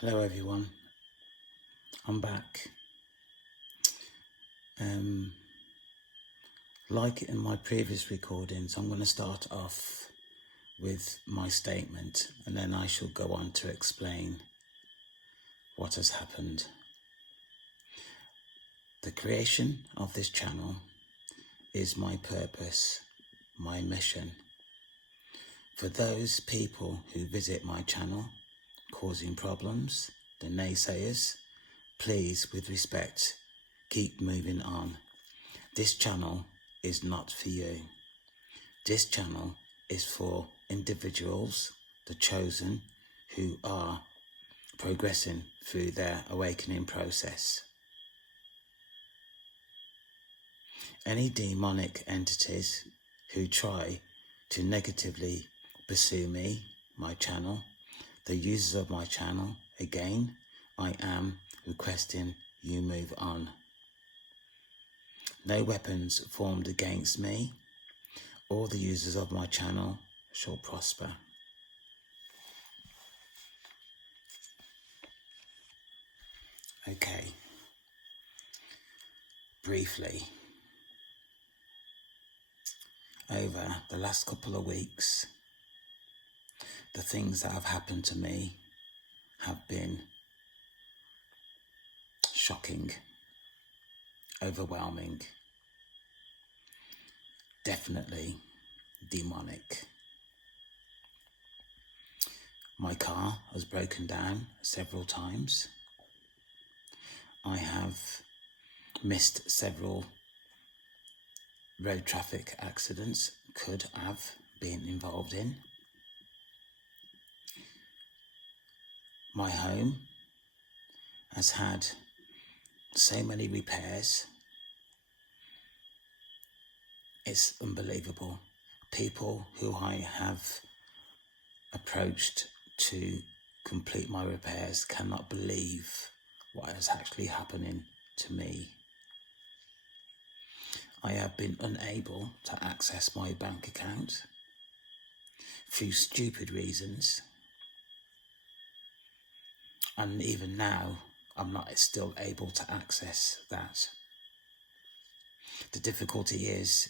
Hello everyone, I'm back. Like in my previous recordings, I'm going to start off with my statement and then I shall go on to explain what has happened. The creation of this channel is my purpose, my mission. For those people who visit my channel causing problems, the naysayers, please, with respect, keep moving on. This channel is not for you. This channel is for individuals, the chosen, who are progressing through their awakening process. Any demonic entities who try to negatively pursue me, my channel, the users of my channel, again, I am requesting you move on. No weapons formed against me or the users of my channel shall prosper. Okay, briefly, over the last couple of weeks, the things that have happened to me have been shocking, overwhelming, definitely demonic. My car has broken down several times. I have missed several road traffic accidents could have been involved in. My home has had so many repairs. It's unbelievable. People who I have approached to complete my repairs cannot believe what is actually happening to me. I have been unable to access my bank account through stupid reasons, and even now I'm not still able to access that. The difficulty is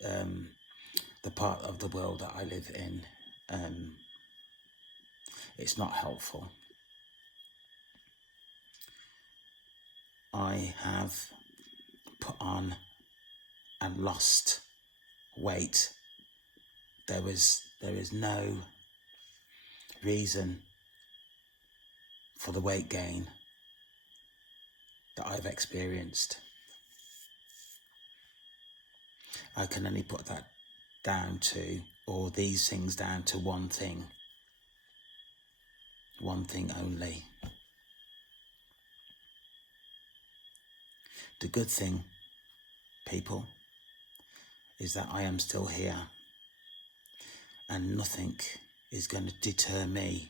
the part of the world that I live in. It's not helpful. I have put on and lost weight. There is no reason for the weight gain that I've experienced. I can only put that down to, or these things down to, one thing only. The good thing, people, is that I am still here and nothing is going to deter me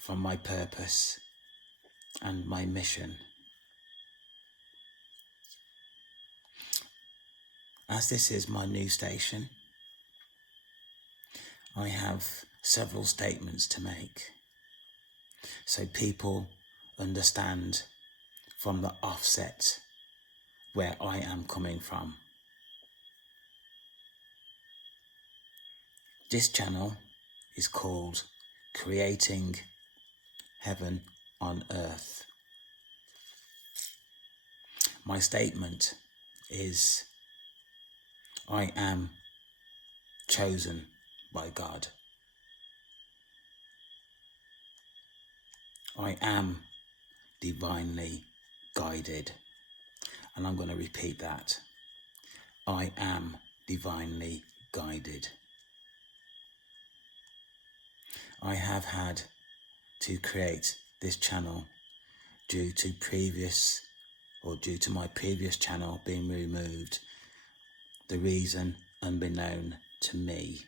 from my purpose and my mission. As this is my new station, I have several statements to make so people understand from the offset where I am coming from. This channel is called Creating Heaven on Earth. My statement is, I am chosen by God. I am divinely guided. And I'm going to repeat that. I am divinely guided. I have had to create this channel due to my previous channel being removed. The reason unbeknown to me.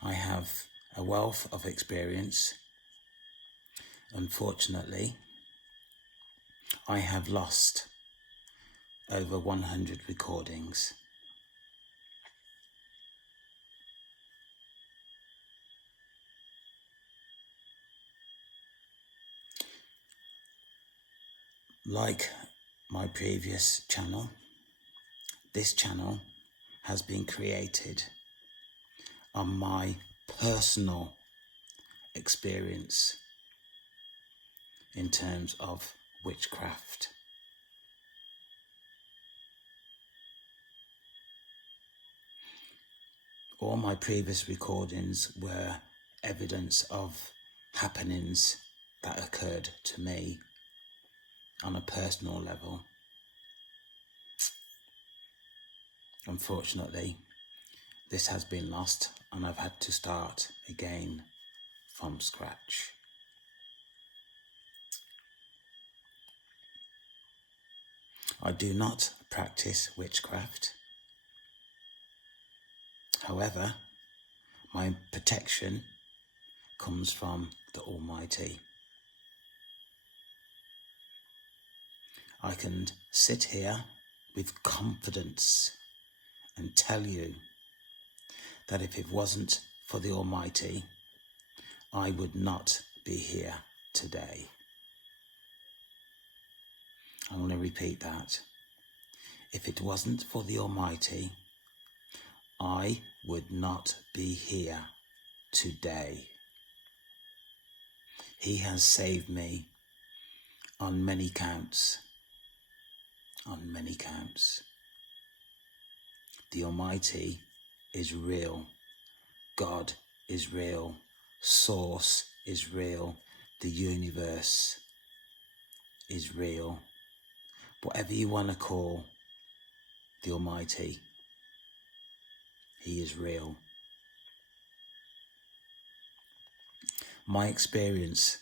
I have a wealth of experience. Unfortunately, I have lost over 100 recordings. Like my previous channel, this channel has been created on my personal experience in terms of witchcraft. All my previous recordings were evidence of happenings that occurred to me on a personal level. Unfortunately, this has been lost and I've had to start again from scratch. I do not practice witchcraft. However, my protection comes from the Almighty. I can sit here with confidence and tell you that if it wasn't for the Almighty, I would not be here today. I'm going to repeat that. If it wasn't for the Almighty, I would not be here today. He has saved me on many counts. On many counts. The Almighty is real. God is real. Source is real. The universe is real. Whatever you want to call the Almighty, He is real. My experience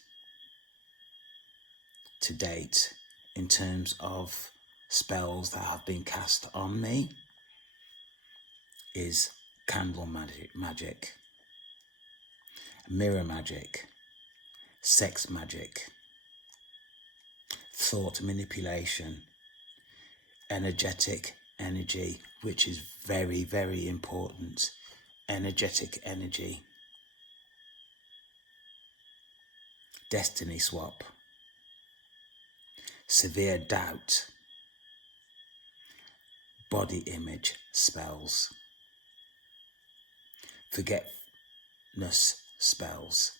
to date in terms of spells that have been cast on me is candle magic, mirror magic, sex magic, thought manipulation, energetic energy, which is very, very important. Energetic energy, destiny swap, severe doubt, body image spells, forgetfulness spells,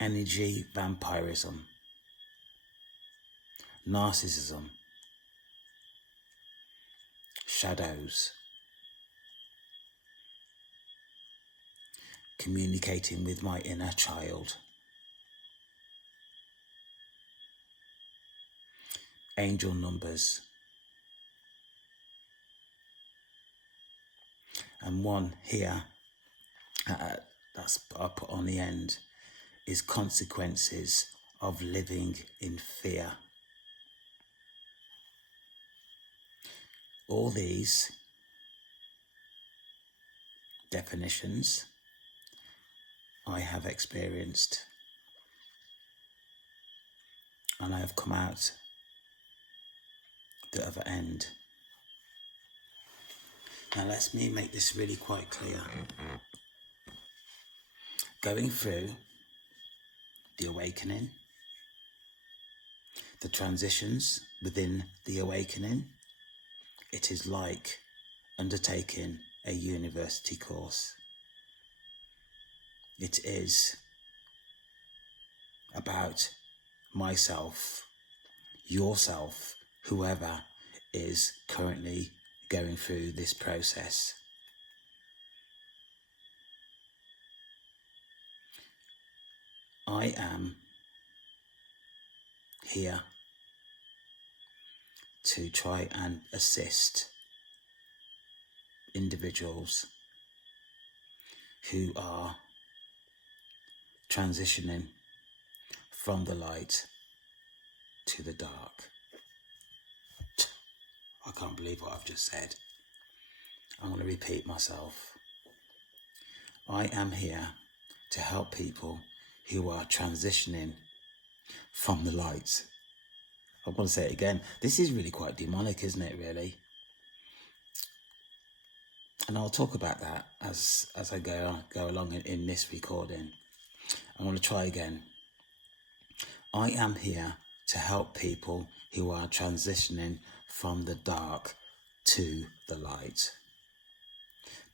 energy vampirism, narcissism, shadows, communicating with my inner child, angel numbers, and one here that's I put on the end is consequences of living in fear. All these definitions I have experienced, and I have come out the other end. Now let me make this really quite clear. Going through the awakening, the transitions within the awakening, it is like undertaking a university course. It is about myself, yourself, whoever is currently going through this process. I am here to try and assist individuals who are transitioning from the light to the dark. I can't believe what I've just said. I'm going to repeat myself. I am here to help people who are transitioning from the light. I'm going to say it again. This is really quite demonic, isn't it, really? And I'll talk about that as I go along in this recording. I'm going to try again. I am here to help people who are transitioning from the dark to the light.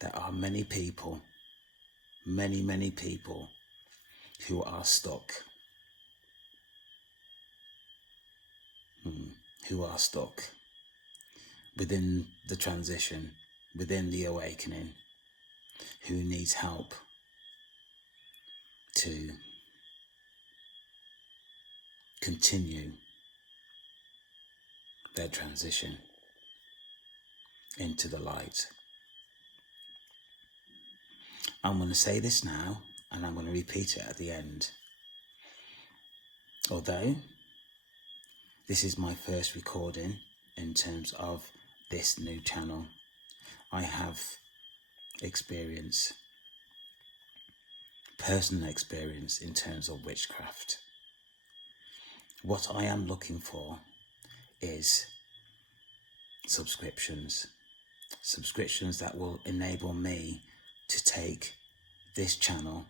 There are many people, many people who are stuck. Who are stuck within the transition, within the awakening, who needs help to continue their transition into the light. I'm going to say this now and I'm going to repeat it at the end. Although this is my first recording in terms of this new channel, I have personal experience in terms of witchcraft. What I am looking for is subscriptions that will enable me to take this channel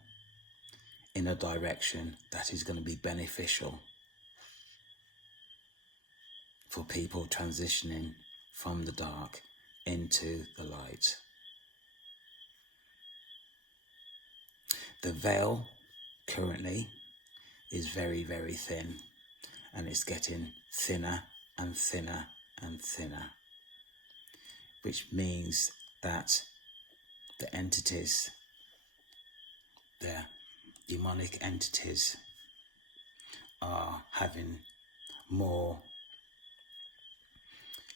in a direction that is going to be beneficial for people transitioning from the dark into the light. The veil currently is very thin, and it's getting thinner and thinner and thinner, which means that the entities, the demonic entities, are having more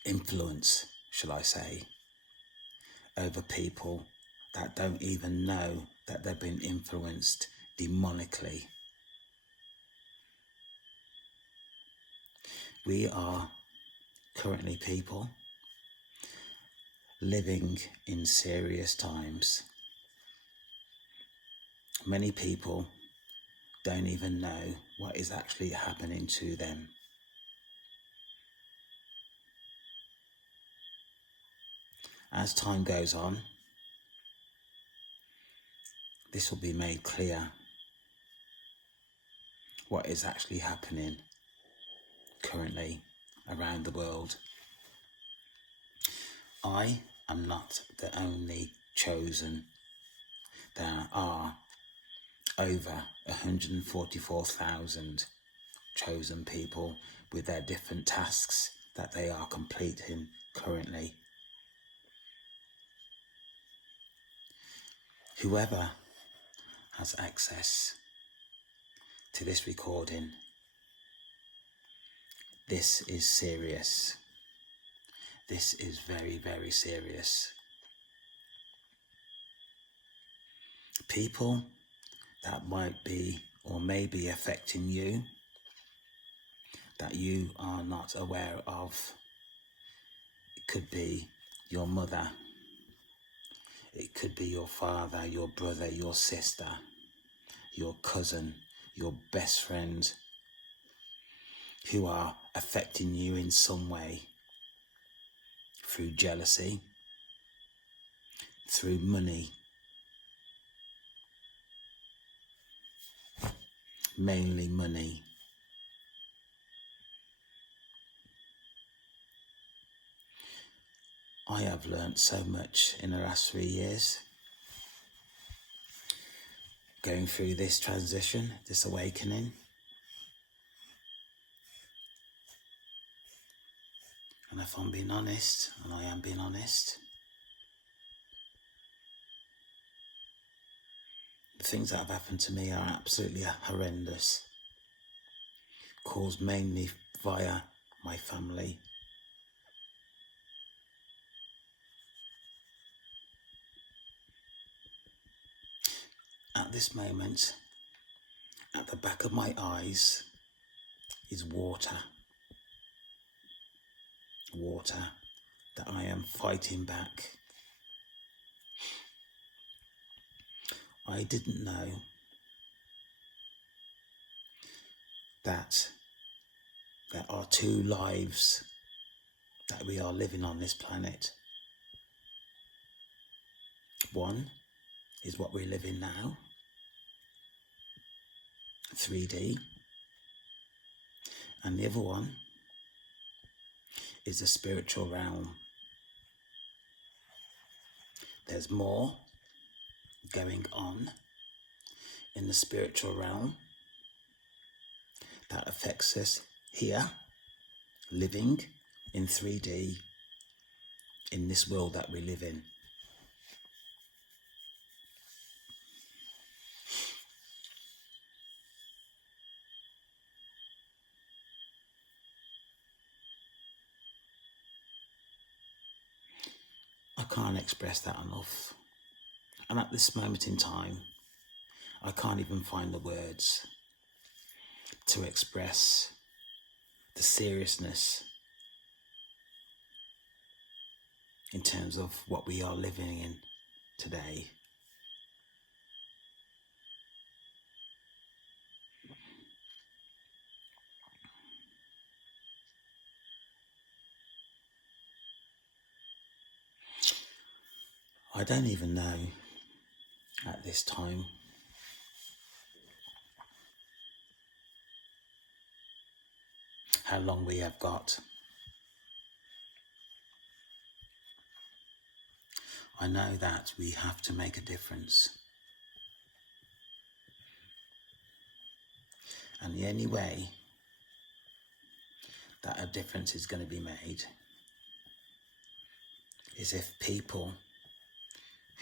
influence, shall I say, over people that don't even know that they've been influenced demonically. We are currently people living in serious times. Many people don't even know what is actually happening to them. As time goes on, this will be made clear what is actually happening currently around the world. I am not the only chosen. There are over 144,000 chosen people with their different tasks that they are completing currently. Whoever has access to this recording, this is serious. This is very serious. People that might be or may be affecting you that you are not aware of. It could be your mother. It could be your father, your brother, your sister, your cousin, your best friend, who are affecting you in some way through jealousy, through money, mainly money. I have learnt so much in the last 3 years, going through this transition, this awakening. And if I'm being honest, and I am being honest, the things that have happened to me are absolutely horrendous, caused mainly via my family. At this moment, at the back of my eyes is water. Water that I am fighting back. I didn't know that there are two lives that we are living on this planet. One is what we live in now, 3D, And the other one is the spiritual realm. There's more going on in the spiritual realm that affects us here, living in 3D in this world that we live in. I can't express that enough. And at this moment in time, I can't even find the words to express the seriousness in terms of what we are living in today. I don't even know at this time how long we have got. I know that we have to make a difference. And the only way that a difference is going to be made is if people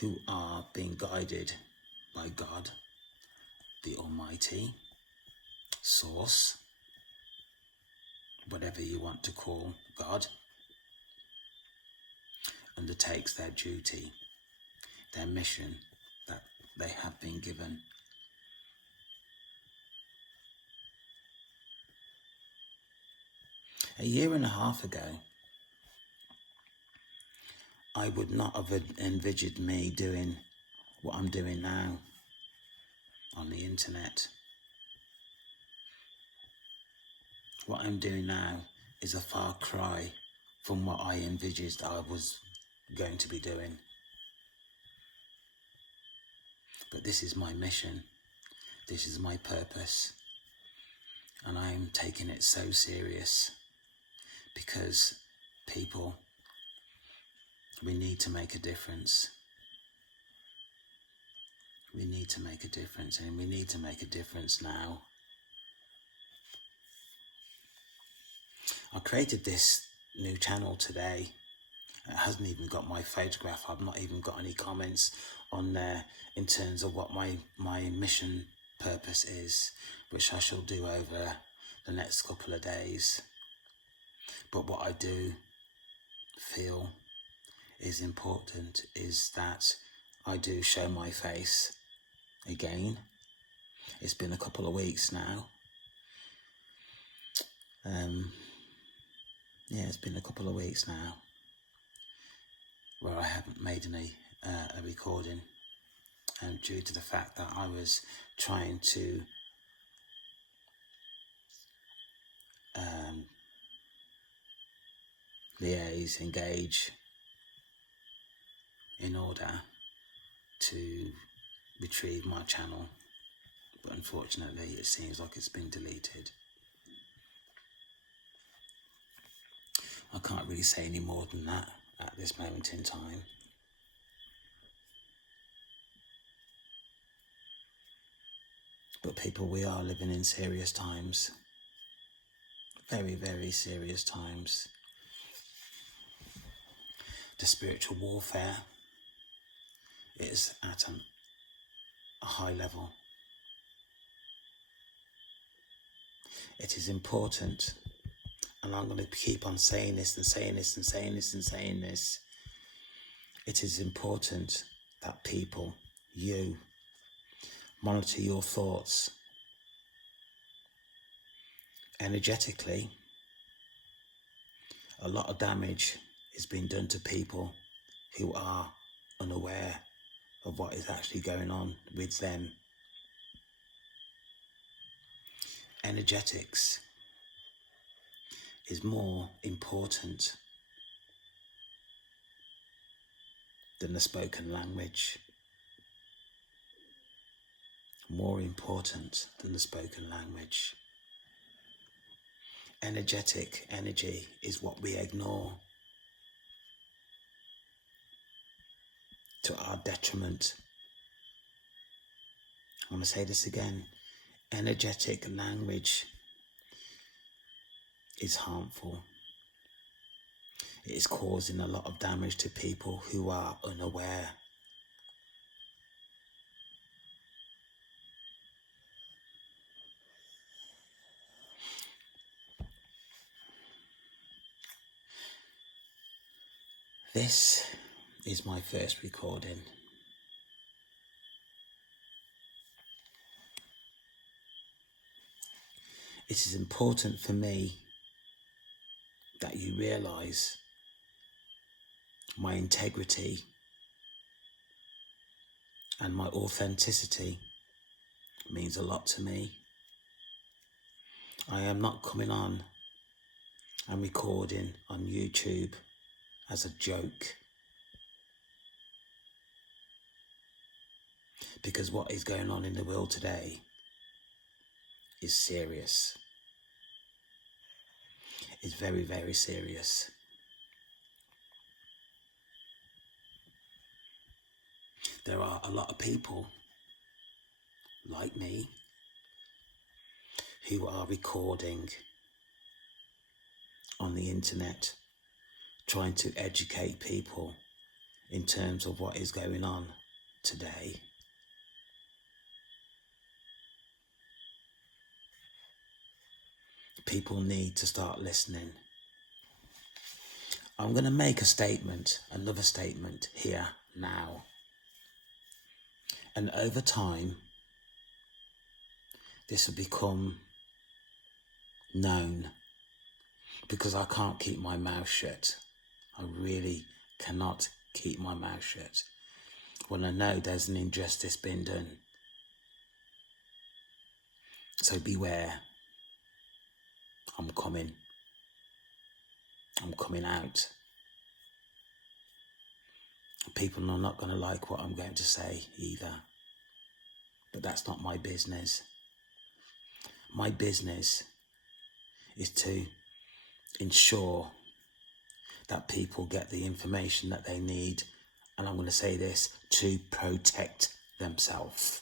who are being guided by God, the Almighty, Source, whatever you want to call God, undertakes their duty, their mission that they have been given. A year and a half ago, I would not have envisaged me doing what I'm doing now on the internet. What I'm doing now is a far cry from what I envisaged I was going to be doing. But this is my mission. This is my purpose. And I am taking it so serious because people, we need to make a difference. We need to make a difference, and we need to make a difference now. I created this new channel today. It hasn't even got my photograph. I've not even got any comments on there in terms of what my mission purpose is, which I shall do over the next couple of days. But what I do feel is important is that I do show my face again. It's been a couple of weeks now. It's been a couple of weeks now where I haven't made a recording, due to the fact that I was trying to liaise, engage in order to retrieve my channel, but unfortunately it seems like it's been deleted. I can't really say any more than that at this moment in time. But people, we are living in serious times. Very, very serious times. The spiritual warfare is at a high level. It is important, and I'm going to keep on saying this and saying this and saying this and saying this. It is important that people, you, monitor your thoughts. Energetically, a lot of damage is being done to people who are unaware of what is actually going on with them. Energetics is more important than the spoken language. More important than the spoken language. energetic energy is what we ignore to our detriment. I want to say this again. Energetic language is harmful. It is causing a lot of damage to people who are unaware. This is my first recording. It is important for me that you realise my integrity and my authenticity means a lot to me. I am not coming on and recording on YouTube as a joke, because what is going on in the world today is serious. It's very, very serious. There are a lot of people like me who are recording on the internet, trying to educate people in terms of what is going on today. People need to start listening. I'm going to make a statement, another statement here now. And over time, this will become known, because I can't keep my mouth shut. I really cannot keep my mouth shut when I know there's an injustice being done. So beware. I'm coming out. People are not going to like what I'm going to say either. But that's not my business. My business is to ensure that people get the information that they need, and I'm going to say this, to protect themselves.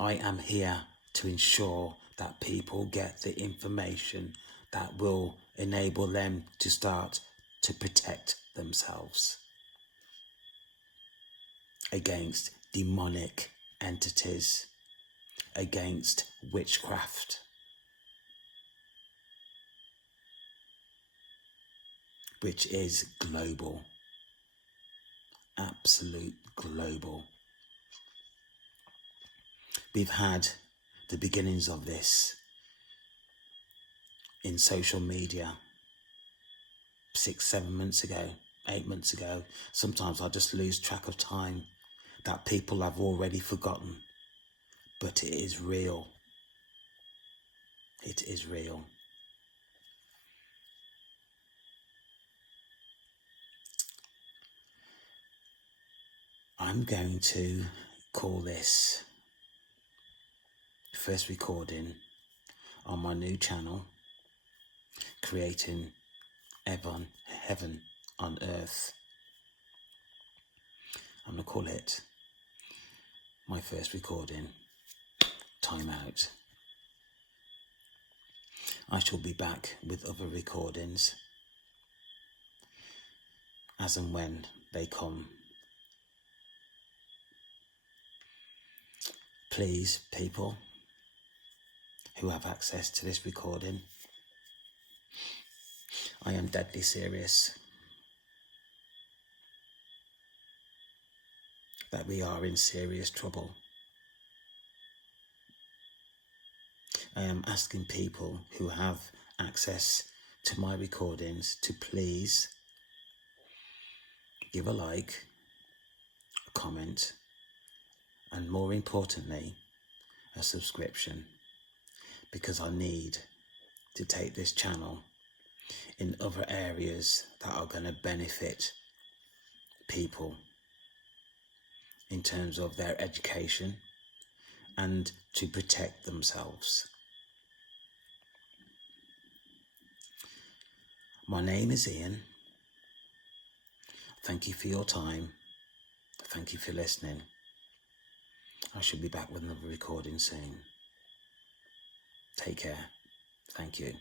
I am here to ensure that people get the information that will enable them to start to protect themselves against demonic entities, against witchcraft, which is global, absolute global. We've had the beginnings of this in social media 6, 7 months ago, 8 months ago. Sometimes I just lose track of time, that people have already forgotten, but it is real. It is real. I'm going to call this first recording on my new channel, Creating Heaven on Earth. I'm going to call it my first recording, Time Out. I shall be back with other recordings as and when they come. Please, people who have access to this recording, I am deadly serious that we are in serious trouble. I am asking people who have access to my recordings to please give a like, a comment, and more importantly, a subscription, because I need to take this channel in other areas that are going to benefit people in terms of their education and to protect themselves. My name is Ian. Thank you for your time. Thank you for listening. I shall be back with another recording soon. Take care. Thank you.